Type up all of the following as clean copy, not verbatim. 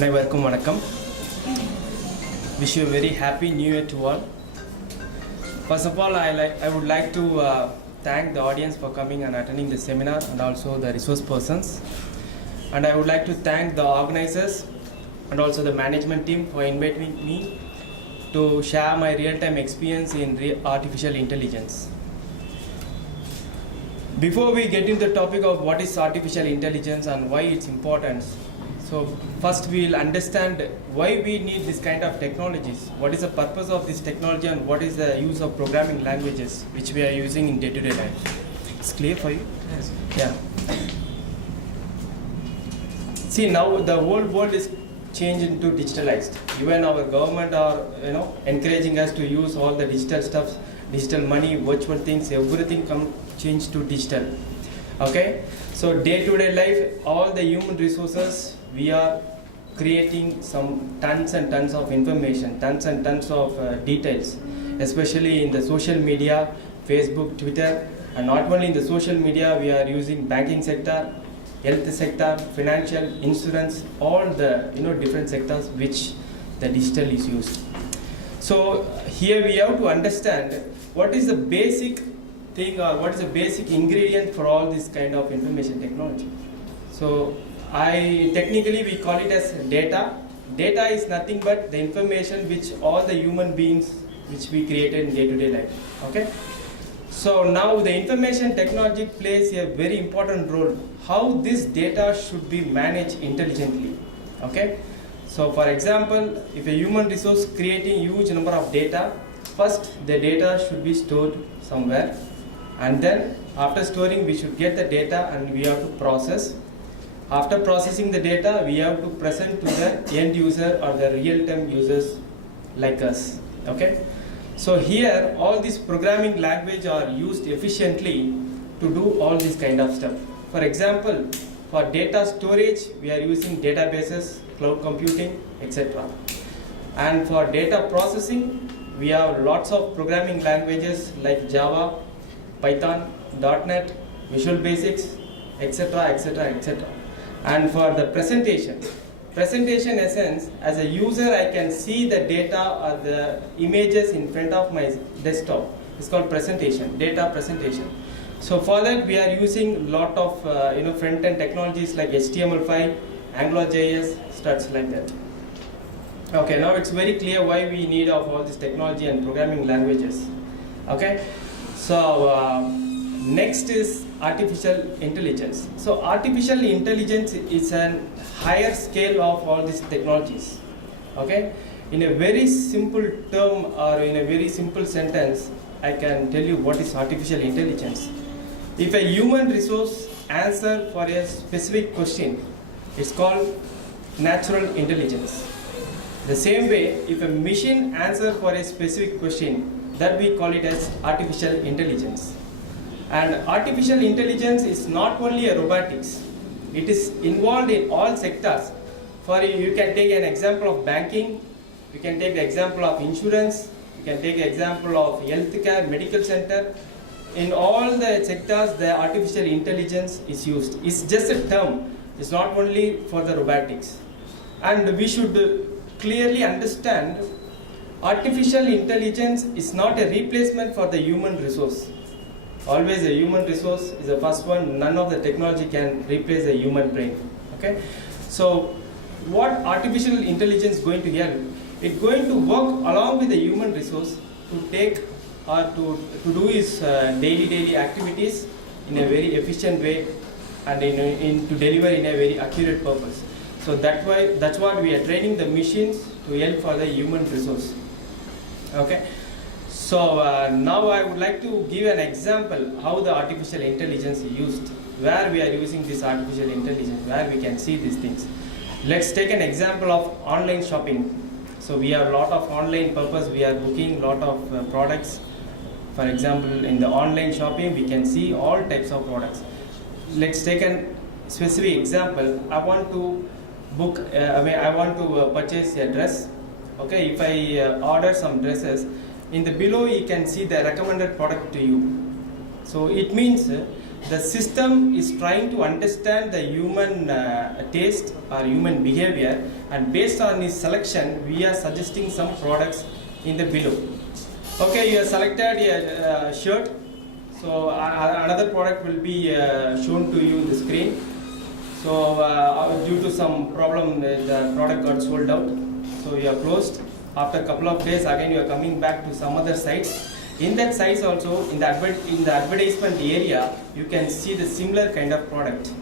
அனைவருக்கும் வணக்கம். Wish you a very happy new year to all. First of all, I would like to thank the audience for coming and attending the seminar, and also the resource persons. And I would like to thank the organizers and also the management team for inviting me to share my real-time experience in artificial intelligence. Before we get into the topic of what is artificial intelligence and why it's important, so first we will understand why we need this kind of technologies, what is the purpose of this technology, and what is the use of programming languages which we are using in day-to-day life. It's clear for you? Yes. Yeah. See, now the whole world is changed into digitalized. Even our government are encouraging us to use all the digital stuff, digital money, virtual things, everything change to digital. Okay, so day-to-day life, all the human resources, we are creating some tons and tons of information, tons and tons of details, especially in the social media, Facebook, Twitter, and not only in the social media, we are using banking sector, health sector, financial, insurance, all the different sectors which the digital is used. So here we have to understand what is the basic thing or what is the basic ingredient for all this kind of information technology. So technically we call it as data. Data is nothing but the information which all the human beings which we created in day-to-day life. Okay. So now the information technology plays a very important role. How this data should be managed intelligently. Okay. So for example, if a human resource creating huge number of data, first the data should be stored somewhere, and then after storing we should get the data and we have to process. After processing the data, we have to present to the end user or the real-time users like us. Okay. So here all these programming language are used efficiently to do all this kind of stuff. For example, for data storage, we are using databases, cloud computing, etc. And for data processing, we have lots of programming languages like Java, Python, .NET, Visual Basics, etc., etc., etc. And for the presentation essence, as a user I can see the data or the images in front of my desktop. It's called presentation, data presentation. So for that we are using lot of front-end technologies like HTML5, AngularJS, stuff like that. Okay, now it's very clear why we need of all this technology and programming languages. Okay, so next is artificial intelligence. So artificial intelligence is a higher scale of all these technologies. Okay, in a very simple term or in a very simple sentence, I can tell you what is artificial intelligence. If a human resource answer for a specific question, it's called natural intelligence. The same way, if a machine answer for a specific question, that we call it as artificial intelligence. And artificial intelligence is not only a robotics, it is involved in all sectors. For you can take an example of banking, you can take the example of insurance, you can take the example of healthcare, medical center. In all the sectors, the artificial intelligence is used. It's just a term, it's not only for the robotics. And we should clearly understand artificial intelligence is not a replacement for the human resource. Always a human resource is the first one. None of the technology can replace the human brain. Okay. So what artificial intelligence is going to help? It's going to work along with the human resource to take or to do his daily activities in a very efficient way and to deliver in a very accurate purpose. So that's what we are training the machines to help for the human resource. Okay. So now I would like to give an example how the artificial intelligence is used, where we are using this artificial intelligence, where we can see these things. Let's take an example of online shopping. So we have a lot of online purpose, we are booking lot of products. For example, in the online shopping, we can see all types of products. Let's take a specific example. I want to purchase a dress. Okay, if I order some dresses, in the below you can see the recommended product to you. So it means the system is trying to understand the human taste or human behavior, and based on his selection, we are suggesting some products in the below. Okay, you have selected a shirt, so another product will be shown to you in the screen. So due to some problem, the product got sold out, so you are closed. After a couple of days, again you are coming back to some other sites. In that sites also, in the advertisement area, you can see the similar kind of product.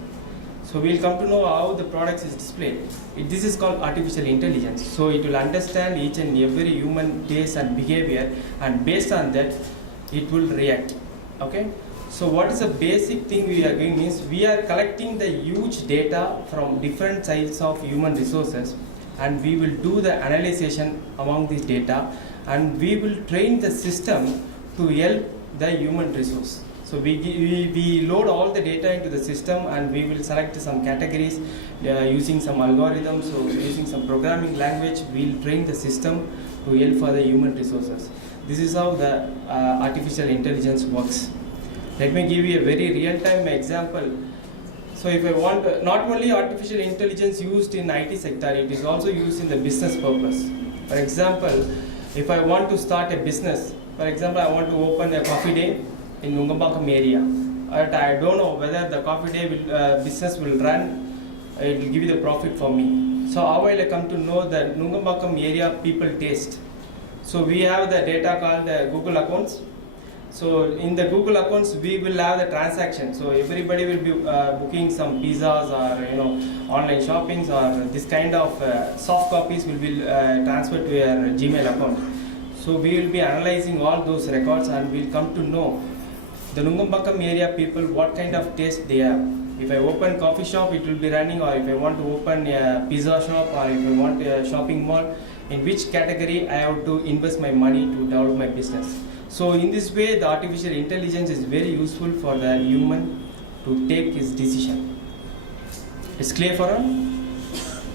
So we will come to know how the products is displayed. This is called artificial intelligence. So it will understand each and every human taste and behavior, and based on that, it will react. Okay. So what is the basic thing we are doing is, we are collecting the huge data from different sides of human resources, and we will do the analysis among this data, and we will train the system to help the human resource. So we load all the data into the system, and we will select some categories using some algorithms, so using some programming language, we will train the system to help for the human resources. This is how the artificial intelligence works. Let me give you a very real-time example. So if I want, not only artificial intelligence used in IT sector, it is also used in the business purpose. For example, if I want to start a business, for example, I want to open a coffee day in Nungambakam area. But I don't know whether the coffee day business will run, it will give you the profit for me. So how will I come to know that Nungambakam area people taste? So we have the data called the Google accounts. So in the Google accounts, we will have the transaction. So everybody will be booking some pizzas or online shoppings, or this kind of soft copies will be transferred to your Gmail account. So we will be analyzing all those records, and we'll come to know the Nungambakam area people what kind of taste they have. If I open coffee shop, it will be running, or if I want to open a pizza shop, or if I want a shopping mall, in which category I have to invest my money to develop my business. So in this way, the artificial intelligence is very useful for the human to take his decision. It's clear for all?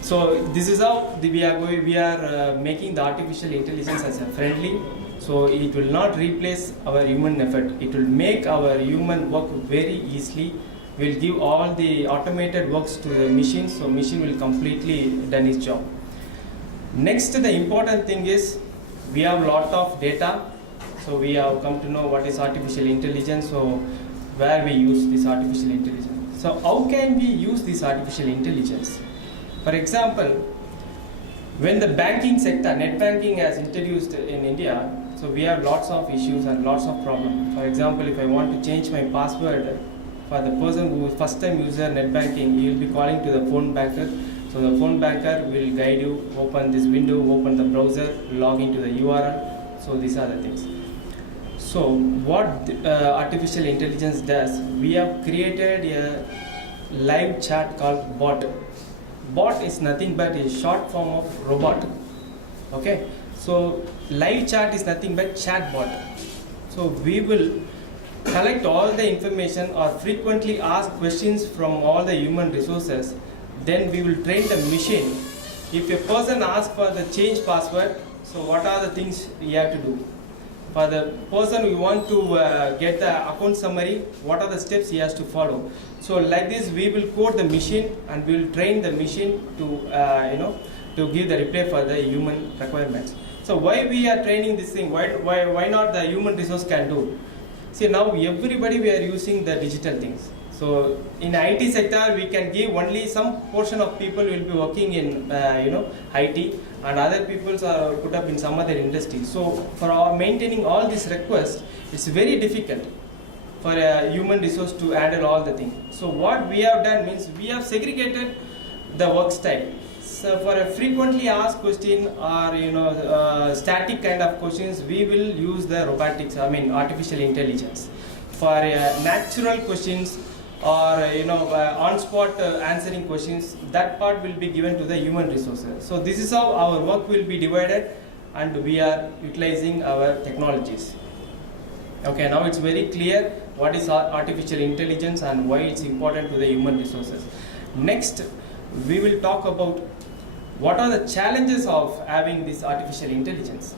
So this is how we are making the artificial intelligence as a friendly. So it will not replace our human effort. It will make our human work very easily. We'll give all the automated works to the machine, so machine will completely done its job. Next, the important thing is, we have a lot of data. So we have come to know what is artificial intelligence, so where we use this artificial intelligence. So how can we use this artificial intelligence? For example, when the banking sector, net banking has introduced in India, so we have lots of issues and lots of problems. For example, if I want to change my password, for the person who is first time user net banking, he will be calling to the phone banker. So the phone banker will guide you, open this window, open the browser, log into the URL. So these are the things. So what artificial intelligence does, we have created a live chat called bot. Bot is nothing but a short form of robot. Okay, so live chat is nothing but chat bot. So we will collect all the information or frequently ask questions from all the human resources. Then we will train the machine. If a person asks for the change password, so what are the things you have to do? For the person we want to get the account summary, what are the steps he has to follow? So like this, we will code the machine, and we will train the machine to to give the reply for the human requirements. So why we are training this thing? Why not the human resource can do? See, now everybody we are using the digital things. So in IT sector, we can give only some portion of people will be working in IT, and other people are put up in some other industry. So for maintaining all these requests, it's very difficult for a human resource to handle all the things. So what we have done means, we have segregated the work style. So for a frequently asked question or static kind of questions, we will use the artificial intelligence. For natural questions or on-spot answering questions, that part will be given to the human resources. So this is how our work will be divided, and we are utilizing our technologies. Okay, now it's very clear what is artificial intelligence and why it's important to the human resources. Next, we will talk about what are the challenges of having this artificial intelligence.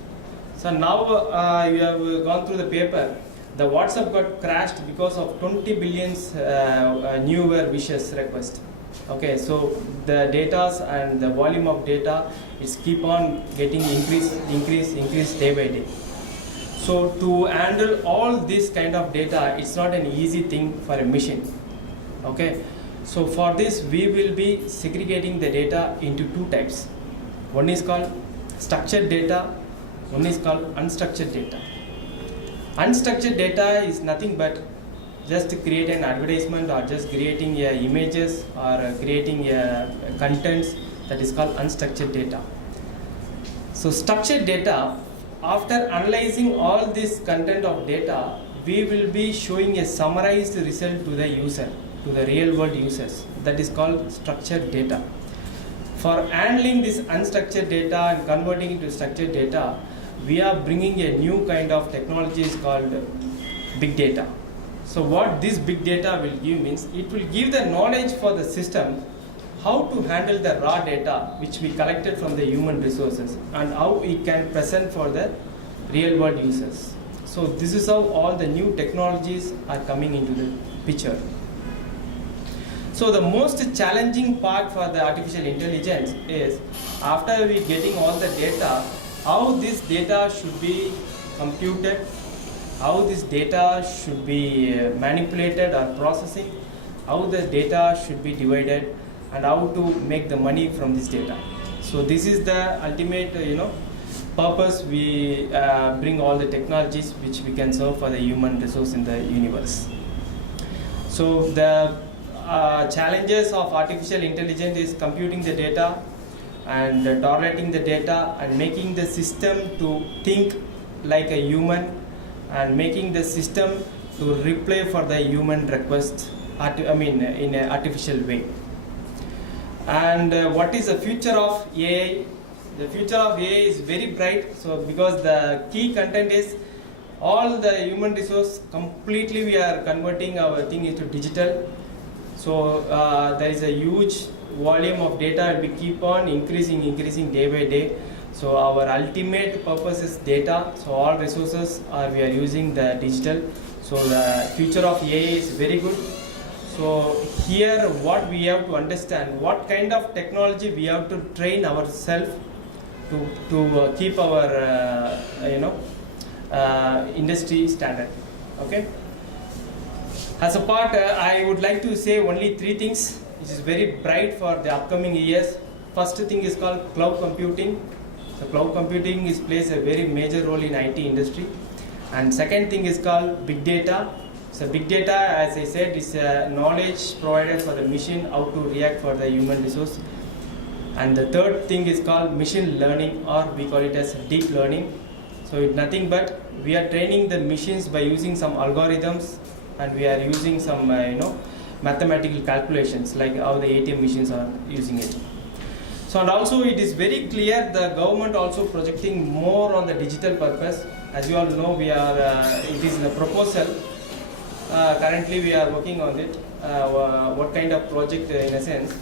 So now you have gone through the paper. The WhatsApp got crashed because of 20 billion newer wishes request. Okay, so the data and the volume of data is keep on getting increase day by day. So to handle all this kind of data, it's not an easy thing for a machine. Okay, so for this we will be segregating the data into two types. One is called structured data, one is called unstructured data. Unstructured data is nothing but just create an advertisement or just creating images or creating contents, that is called unstructured data. So structured data, after analyzing all this content of data, we will be showing a summarized result to the user, to the real world users. That is called structured data. For handling this unstructured data and converting it to structured data, we are bringing a new kind of technology is called big data. So what this big data will give means, it will give the knowledge for the system how to handle the raw data which we collected from the human resources and how it can present for the real world users. So this is how all the new technologies are coming into the picture. So the most challenging part for the artificial intelligence is, after we getting all the data, how this data should be computed, how this data should be manipulated or processing, how the data should be divided, and how to make the money from this data. So this is the ultimate purpose. We bring all the technologies which we can serve for the human resource in the universe. So the challenges of artificial intelligence is computing the data and tolerating the data and making the system to think like a human and making the system to reply for the human request, in an artificial way. And what is the future of AI? The future of AI is very bright. So because the key content is all the human resource completely we are converting our thing into digital. So there is a huge volume of data and we keep on increasing day by day. So our ultimate purpose is data. So all resources we are using the digital. So the future of AI is very good. So here what we have to understand, what kind of technology we have to train ourselves to keep our industry standard. Okay. As a part, I would like to say only three things which is very bright for the upcoming years. First thing is called cloud computing. So cloud computing plays a very major role in IT industry. And second thing is called big data. So big data, as I said, is a knowledge provided for the machine how to react for the human resource. And the third thing is called machine learning, or we call it as deep learning. So it's nothing but we are training the machines by using some algorithms, and we are using some mathematical calculations like how the ATM machines are using it. So and also it is very clear the government also projecting more on the digital purpose. As you all know, we are it is in a proposal. Currently we are working on it. What kind of project in a sense?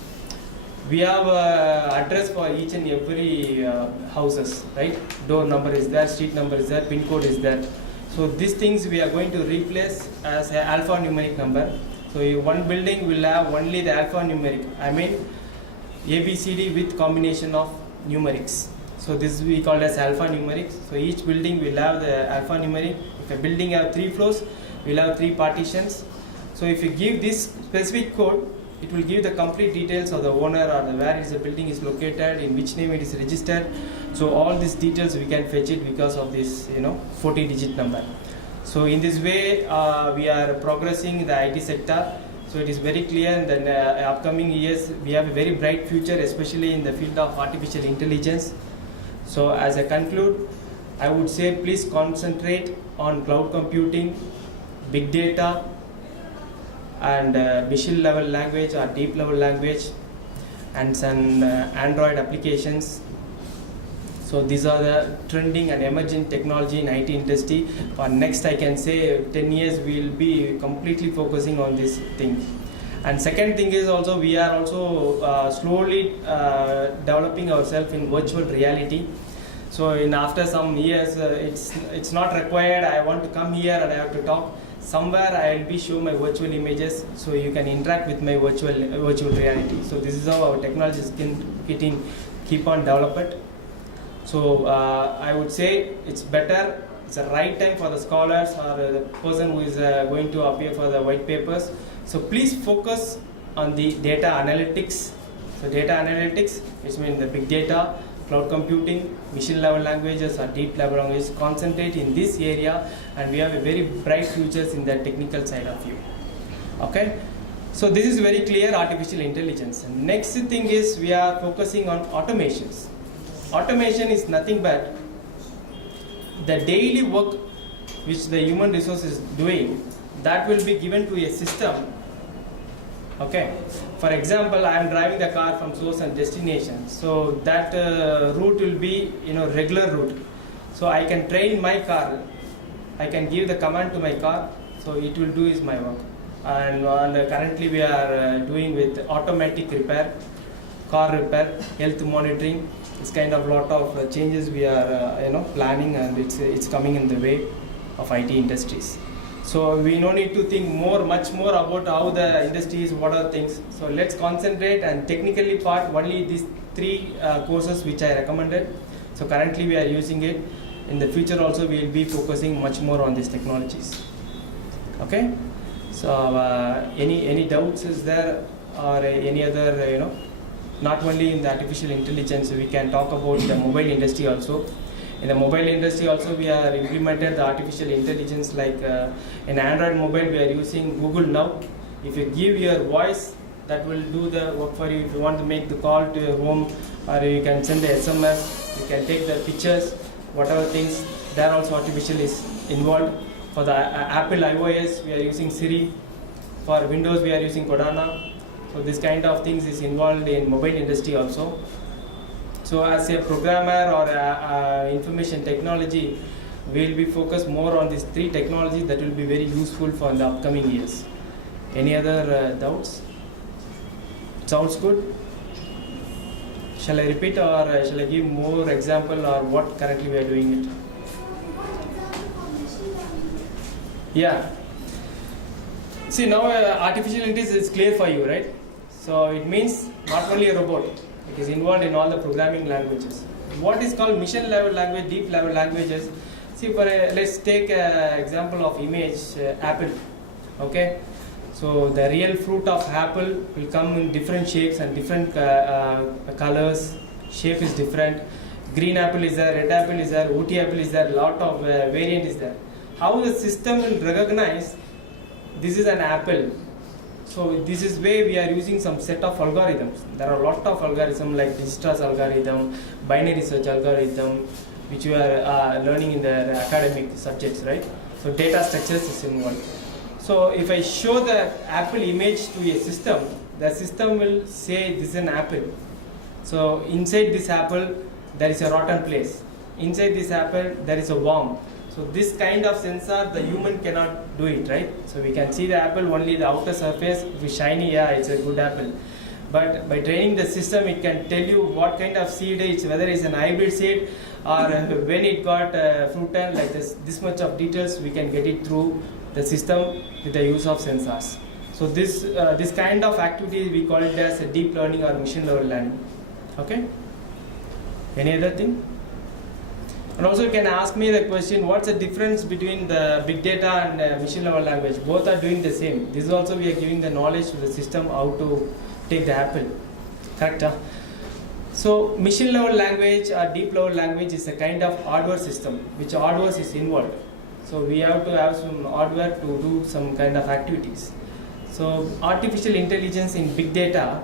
We have address for each and every houses, right? Door number is there, street number is there, pin code is there. So these things we are going to replace as an alphanumeric number. So one building will have only the alphanumeric, ABCD with combination of numerics. So this we call as alphanumeric. So each building will have the alphanumeric. If a building have 3 floors, we'll have 3 partitions. So if you give this specific code, it will give the complete details of the owner or the where is the building is located, in which name it is registered. So all these details we can fetch it because of this 40-digit number. So in this way we are progressing in the IT sector. So it is very clear in the upcoming years we have a very bright future, especially in the field of artificial intelligence. So as I conclude, I would say please concentrate on cloud computing, big data, and machine level language or deep level language, and some Android applications. So these are the trending and emerging technology in IT industry. For next, I can say 10 years we will be completely focusing on this thing. And second thing is also we are also slowly developing ourselves in virtual reality. So in after some years, it's not required. I want to come here and I have to talk. Somewhere I will be show my virtual images, so you can interact with my virtual reality. So this is how our technology is keep on developed. So I would say it's better. It's the right time for the scholars or the person who is going to appear for the white papers. So please focus on the data analytics. So data analytics, which means the big data, cloud computing, machine level languages or deep level languages, concentrate in this area, and we have a very bright futures in the technical side of you. Okay, so this is very clear, artificial intelligence. And next thing is we are focusing on automations. Automation is nothing but the daily work which the human resource is doing, that will be given to a system. Okay, for example, I am driving the car from source and destination, so that route will be regular route. So I can train my car, I can give the command to my car, so it will do is my work. And currently we are doing with automatic repair, car repair, health monitoring. This kind of lot of changes we are planning, and it's coming in the way of IT industries. So we no need to think much more about how the industry is, what are things. So let's concentrate and technically part only these 3 courses which I recommended. So currently we are using it. In the future also we will be focusing much more on these technologies. Okay. So any doubts is there, or any other not only in the artificial intelligence, we can talk about the mobile industry also. In the mobile industry also we are implemented the artificial intelligence, like in Android mobile we are using Google Now. If you give your voice, that will do the work for you. If you want to make the call to your home, or you can send the SMS, you can take the pictures, whatever things, there also artificial is involved. For the Apple iOS we are using Siri. For Windows we are using Cortana. So this kind of things is involved in mobile industry also. So as a programmer or information technology, we will be focused more on these 3 technologies that will be very useful for the upcoming years. Any other doubts? Sounds good? Shall I repeat, or shall I give more example, or what currently we are doing it? Yeah. See, now artificial intelligence is clear for you, right? So it means not only a robot, it is involved in all the programming languages. What is called mission level language, deep level languages? See, let's take an example of image, apple. Okay, so the real fruit of apple will come in different shapes and different colors. Shape is different. Green apple is there, red apple is there, OT apple is there, lot of variant is there. How the system will recognize this is an apple? So this is where we are using some set of algorithms. There are a lot of algorithms like Digital's algorithm, binary search algorithm, which you are learning in the academic subjects, right? So data structures is involved. So if I show the apple image to a system, the system will say this is an apple. So inside this apple there is a rotten place. Inside this apple there is a worm. So this kind of sensor the human cannot do it, right? So we can see the apple only the outer surface. If it's shiny, yeah, it's a good apple. But by training the system, it can tell you what kind of seed it's, whether it's an hybrid seed or when it got fruited, like this much of details we can get it through the system with the use of sensors. So this kind of activity we call it as a deep learning or machine level learning. Okay. Any other thing? And also you can ask me the question, what's the difference between the big data and machine level language? Both are doing the same. This is also we are giving the knowledge to the system how to take the apple. Correct? Huh? So machine level language or deep level language is a kind of hardware system, which hardware is involved. So we have to have some hardware to do some kind of activities. So artificial intelligence in big data,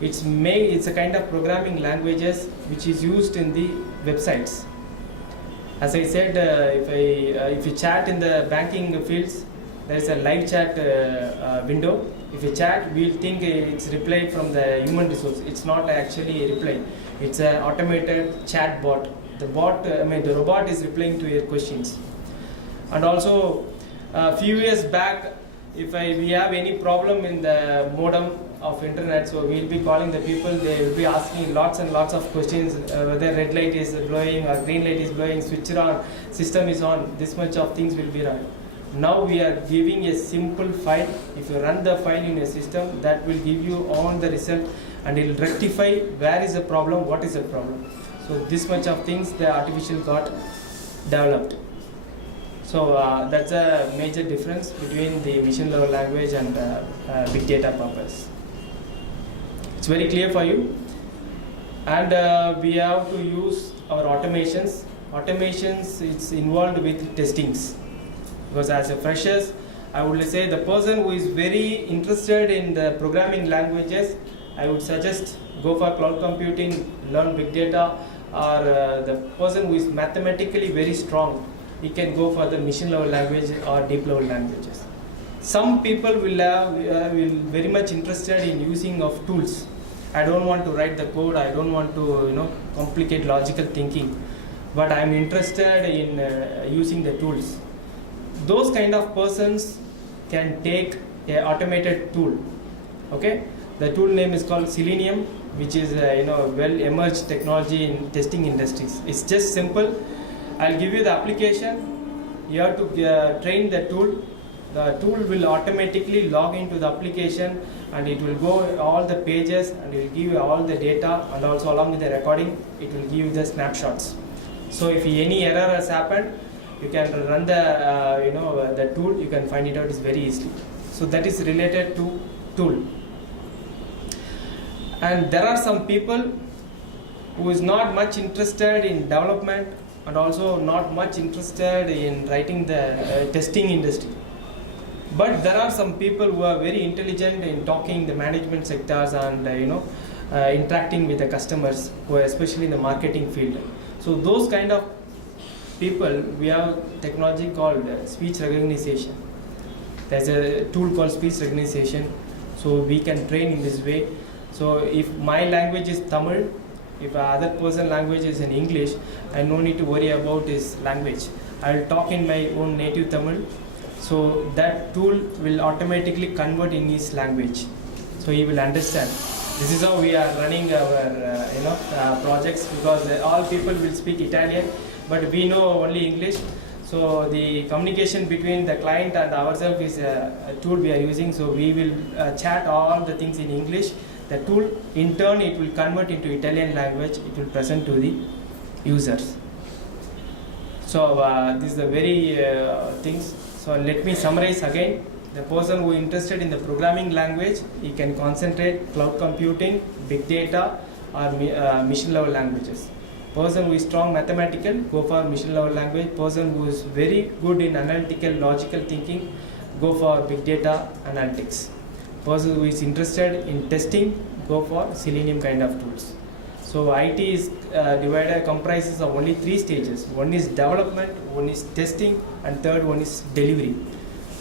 it's a kind of programming languages which is used in the websites. As I said, if you chat in the banking fields, there is a live chat window. If you chat, we'll think it's reply from the human resource. It's not actually a reply. It's an automated chat bot. The robot is replying to your questions. And also, a few years back, if we have any problem in the modem, of internet, so we'll be calling the people, they will be asking lots and lots of questions, whether red light is glowing or green light is glowing, switch on, system is on, this much of things will be run. Now we are giving a simple file. If you run the file in a system, that will give you all the result, and it will rectify where is the problem, what is the problem. So this much of things the artificial got developed. So that's a major difference between the machine learning language and big data purpose. It's very clear for you. And we have to use our automations. Automations, it's involved with testings. Because as a freshers, I would say the person who is very interested in the programming languages, I would suggest go for cloud computing, learn big data, or the person who is mathematically very strong, he can go for the machine level language or deep level languages. Some people will very much interested in using of tools. I don't want to write the code, I don't want to complicate logical thinking, but I'm interested in using the tools. Those kind of persons can take a automated tool. Okay, the tool name is called Selenium, which is well emerged technology in testing industries. It's just simple. I'll give you the application. You have to train the tool. The tool will automatically log into the application, and it will go all the pages, and it will give you all the data, and also along with the recording, it will give you the snapshots. So if any error has happened, you can run the the tool, you can find it out is very easily. So that is related to tool. And there are some people who is not much interested in development and also not much interested in writing the testing industry. But there are some people who are very intelligent in talking the management sectors and interacting with the customers, who are especially in the marketing field. So those kind of people, we have technology called speech recognition. There's a tool called speech recognition, so we can train in this way. So if my language is Tamil, if other person language is in English, I no need to worry about his language. I'll talk in my own native Tamil, so that tool will automatically convert in his language, so he will understand. This is how we are running our projects, because all people will speak Italian, but we know only English. So the communication between the client and ourselves is a tool we are using. So we will chat all the things in English. The tool, in turn, it will convert into Italian language. It will present to the users. So this is the very things. So let me summarize again. The person who is interested in the programming language, he can concentrate cloud computing, big data, or machine level languages. Person who is strong mathematical, go for machine level language. Person who is very good in analytical, logical thinking, go for big data analytics. Person who is interested in testing, go for Selenium kind of tools. So IT is comprises of only 3 stages. One is development, one is testing, and third one is delivery.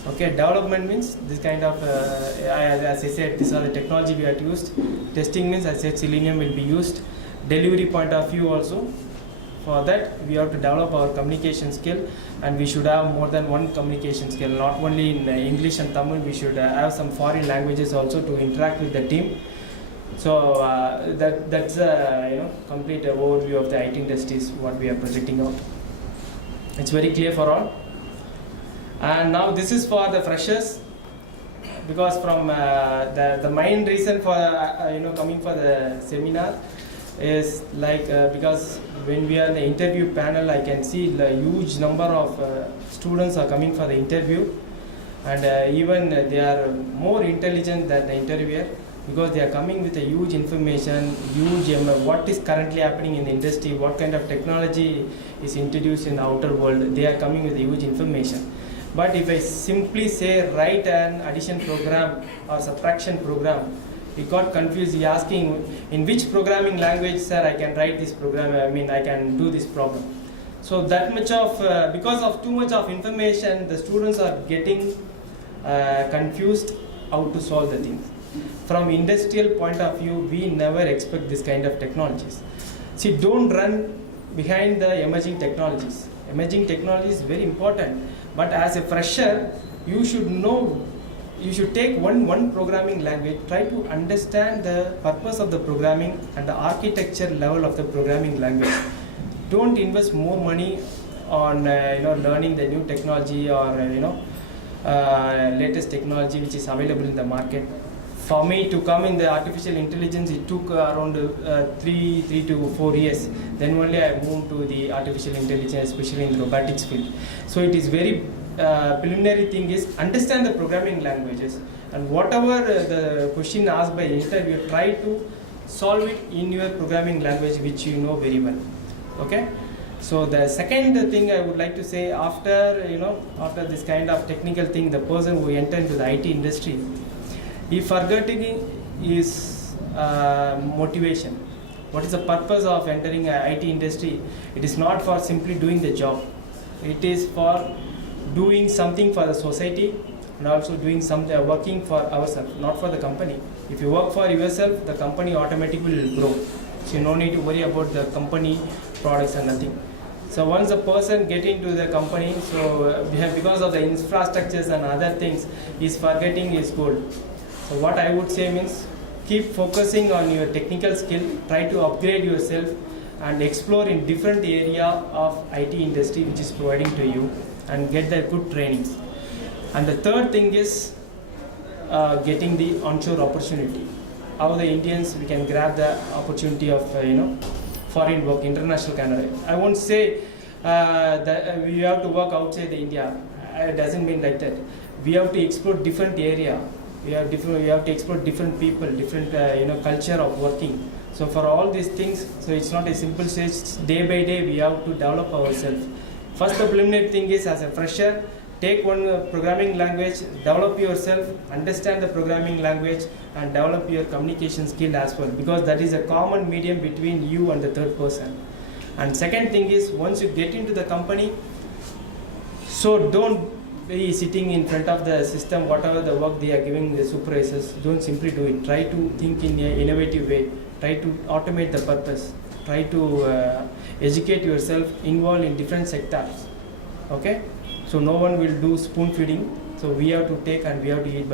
Okay, development means this kind of, as I said, these are the technology we have used. Testing means, I said, Selenium will be used. Delivery point of view also, for that we have to develop our communication skill, and we should have more than one communication skill, not only in English and Tamil. We should have some foreign languages also to interact with the team. So that's a complete overview of the IT industries, what we are projecting out. It's very clear for all. And now this is for the freshers, because from the main reason for coming for the seminar is because when we are in the interview panel, I can see the huge number of students are coming for the interview, and even they are more intelligent than the interviewer, because they are coming with a huge information, what is currently happening in the industry, what kind of technology is introduced in the outer world. They are coming with a huge information. But if I simply say write an addition program or subtraction program, he got confused. He asking, in which programming language, sir, I can write this program, I can do this problem. So that much of, because of too much of information, the students are getting confused how to solve the things. From industrial point of view, we never expect this kind of technologies. See, don't run behind the emerging technologies. Emerging technology is very important, but as a fresher, you should know you should take one programming language, try to understand the purpose of the programming and the architecture level of the programming language. Don't invest more money on learning the new technology or latest technology which is available in the market. For me to come in the artificial intelligence, it took around 3 to 4 years. Then only I moved to the artificial intelligence, especially in the robotics field. So it is very preliminary thing is understand the programming languages, and whatever the question asked by interviewer, try to solve it in your programming language which you know very well. Okay. So the second thing I would like to say, after this kind of technical thing, the person who enter into the IT industry, he forgetting his motivation. What is the purpose of entering IT industry? It is not for simply doing the job. It is for doing something for the society and also doing something, working for ourselves, not for the company. If you work for yourself, the company automatically will grow. So you no need to worry about the company products and nothing. So once a person get into the company, so because of the infrastructures and other things, he's forgetting his goal. So what I would say means, keep focusing on your technical skill, try to upgrade yourself and explore in different area of IT industry which is providing to you, and get the good trainings. And the third thing is getting the onshore opportunity. How the Indians, we can grab the opportunity of foreign work, international candidate. I won't say that we have to work outside the India. It doesn't mean like that. We have to explore different area. We have to explore different people, different culture of working. So for all these things, so it's not a simple stage. Day by day, we have to develop ourselves. First, the preliminary thing is, as a fresher, take one programming language, develop yourself, understand the programming language, and develop your communication skill as well, because that is a common medium between you and the third person. And second thing is, once you get into the company, so don't be sitting in front of the system, whatever the work they are giving the supervisors, don't simply do it. Try to think in an innovative way, try to automate the purpose, try to educate yourself, involve in different sectors. Okay? So no one will do spoon feeding. So we have to take and we have to eat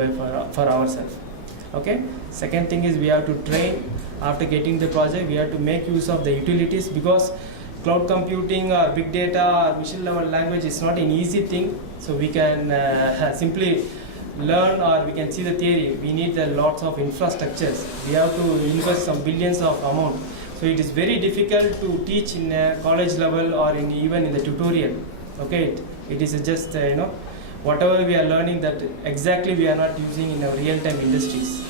for ourselves. Okay. Second thing is, we have to train. After getting the project, we have to make use of the utilities, because cloud computing or big data or machine level language is not an easy thing. So we can simply learn, or we can see the theory. We need lots of infrastructures. We have to invest some billions of amount. So it is very difficult to teach in a college level or even in the tutorial. Okay. It is just whatever we are learning, that exactly we are not using in our real-time industries.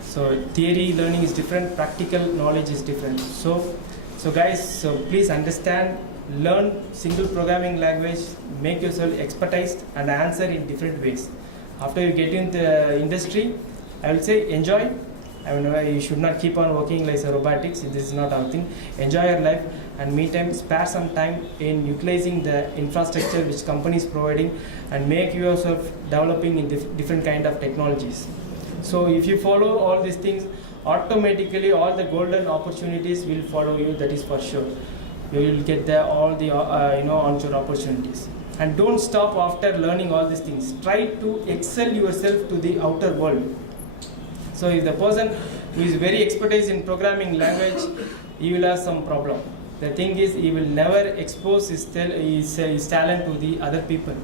So theory learning is different, practical knowledge is different. So guys, so please understand, learn single programming language, make yourself expertise and answer in different ways. After you get in the industry, I will say enjoy. I mean, you should not keep on working like robotics. This is not our thing. Enjoy your life, and meantime spare some time in utilizing the infrastructure which company is providing, and make yourself developing in different kind of technologies. So if you follow all these things, automatically all the golden opportunities will follow you. That is for sure. You will get all the onshore opportunities. And don't stop after learning all these things. Try to excel yourself to the outer world. So if the person who is very expertise in programming language, he will have some problem. The thing is, he will never expose his talent to the other people.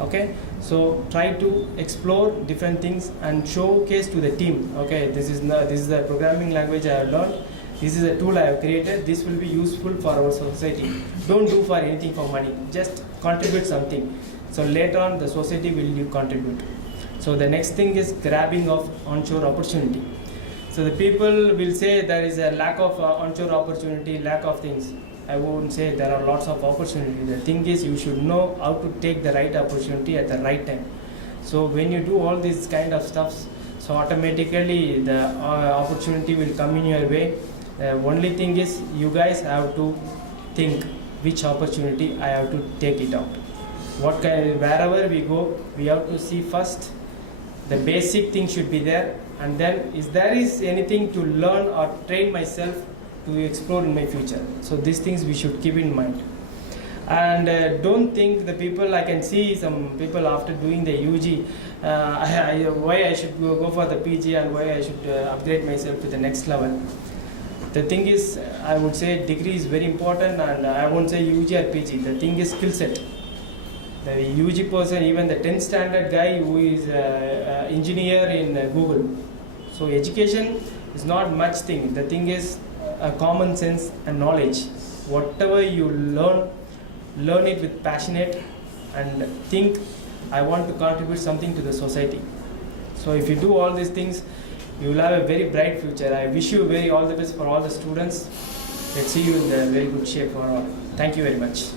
Okay, so try to explore different things and showcase to the team. Okay, this is the programming language I have learned. This is a tool I have created. This will be useful for our society. Don't do for anything for money. Just contribute something. So later on, the society will contribute. So the next thing is grabbing of onshore opportunity. So the people will say there is a lack of onshore opportunity, lack of things. I won't say there are lots of opportunity. The thing is, you should know how to take the right opportunity at the right time. So when you do all these kind of stuffs, so automatically the opportunity will come in your way. The only thing is, you guys have to think which opportunity I have to take it out. Wherever we go, we have to see first the basic thing should be there, and then if there is anything to learn or train myself to explore in my future. So these things we should keep in mind. And don't think the people, I can see some people after doing the UG, why I should go for the PG and why I should upgrade myself to the next level. The thing is, I would say degree is very important, and I won't say UG or PG. The thing is skill set. The UG person, even the 10th standard guy who is engineer in Google. So education is not much thing. The thing is common sense and knowledge. Whatever you learn it with passionate and think, I want to contribute something to the society. So if you do all these things, you will have a very bright future. I wish you all the best for all the students. Let's see you in the very good shape for all. Thank you very much.